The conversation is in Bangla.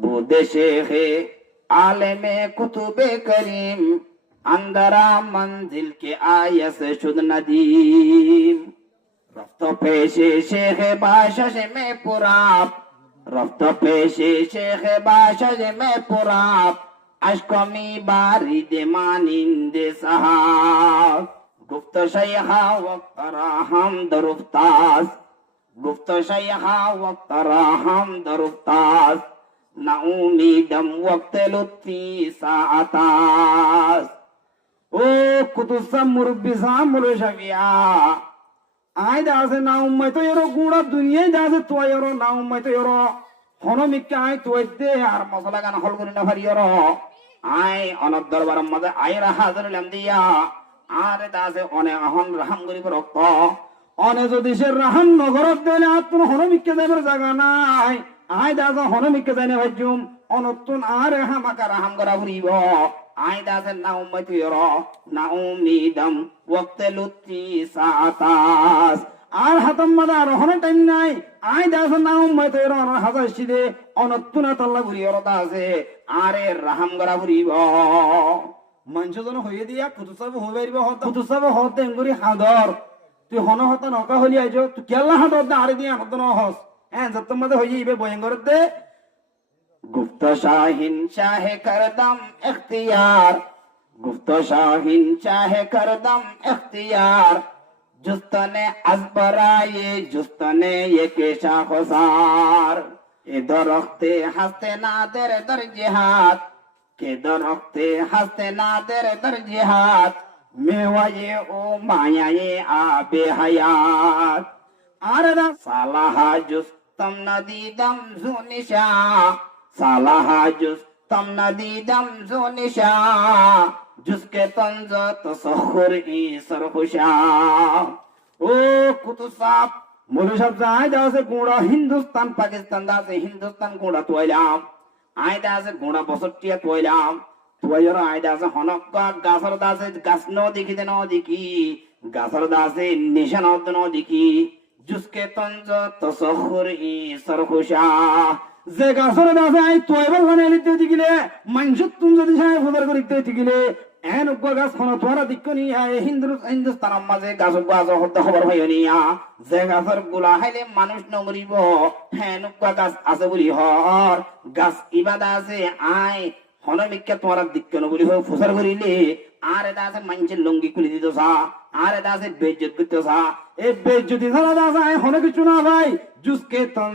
bude shekhe aleme kutube karim andara manzil ke ayas shud nadim rafto peshe shekhe bashash me purab rafto peshe shekhe bashash me purab ashkami bari de maninde sahab gufta shaykha waqtara ham daruftaz gufta shaykha waqtara ham daruftaz naumidam waqte lutfi sa'atas o kutusa murabbi samul shafi'a ay daase na ummay to yoro guna duniya daase to yoro na ummay to yoro hono mikka ay to edde ar masala gan hol guri na hari yoro ay onad darbar mada ay ra hazar lamdiya are daase one ahon raham guri rokto one jodi se raham nagorot dele atun hono mikka deber jaga নাই আই দাসে হনমিকে জানে হজুম অনতুন আর হামাকা রাহাম করা ভরিব আই দাসে না উম্মত ইর না উমিদম ওয়াক্তে লুতি সাতাস আর হাতম মাদার হন টাইম নাই আই দাসে না উম্মত ইর হাজাসিদে অনতুন তাল্লা ভরিয়র দাসে আরে রাহাম করা ভরিব মানুষজন হইয়ে দিয়া কুতুসাব হইবারিব হত কুতুসাব হতে এঙ্গুরি হাদর তুই হন হত নকা হলি আইজো তুই কেলা হাদর দা আরে দিয়া হত নহস তোমাদের হয়ে যাবে ভয়ঙ্কর দে গুপ্ত শাহিন চাহে করদম ইখতিয়ার গুপ্ত শাহিন চাহে করদম ইখতিয়ার जुस्तने अजबराए जुस्तने ये केशा खुसार ये दरख्ते हंसते नादर दर जिहाद के दरख्ते हंसते नादर दर जिहाद मेवा ये ओ माया ये आबे हयात आरदा सालाहा जुस्तम नदीदम जुनिशा सालाहा जुस्तम नदीदम जुनिशा जिसके तंज तसखुर ई सरखुशा ओ कुतुसाब मुलु सब जाय दासे गुणा हिंदुस्तान पाकिस्तान दासे हिंदुस्तान गुणा तोयलाम आय दासे गुणा बसटिया तोयलाम तोयर आय दासे हनक्का गासर दासे गासनो दिखि देनो दिखि गासर दासे निशान न दिखि जिसके तंज तसखुर ई सरखुशा যে গাছর দাসে আই তোয়বল বানাই লিতে দিগিলে মানসুত তুন যদি সাই ফুদার করিতে দিগিলে এন উগ্গ গাছ কোন তোরা দিকনি আই হিন্দুস্তান মাঝে গাছ গাছ হতে খবর হইনিয়া যে গাছর গুলা হাইলে মানুষ নমরিব হেন উগ্গ গাছ আছে বলি হর গাছ ইবাদা আছে আই হনমিকে তোরা দিকন বলি হয় ফুসার করিলে আর দাসে মানসের লঙ্গি খুলি দিতসা আর দাসে বেজ্জত করতেসা এ বেজ্জতি ছাড়া দাস আই হন কিছু না ভাই জুসকে তন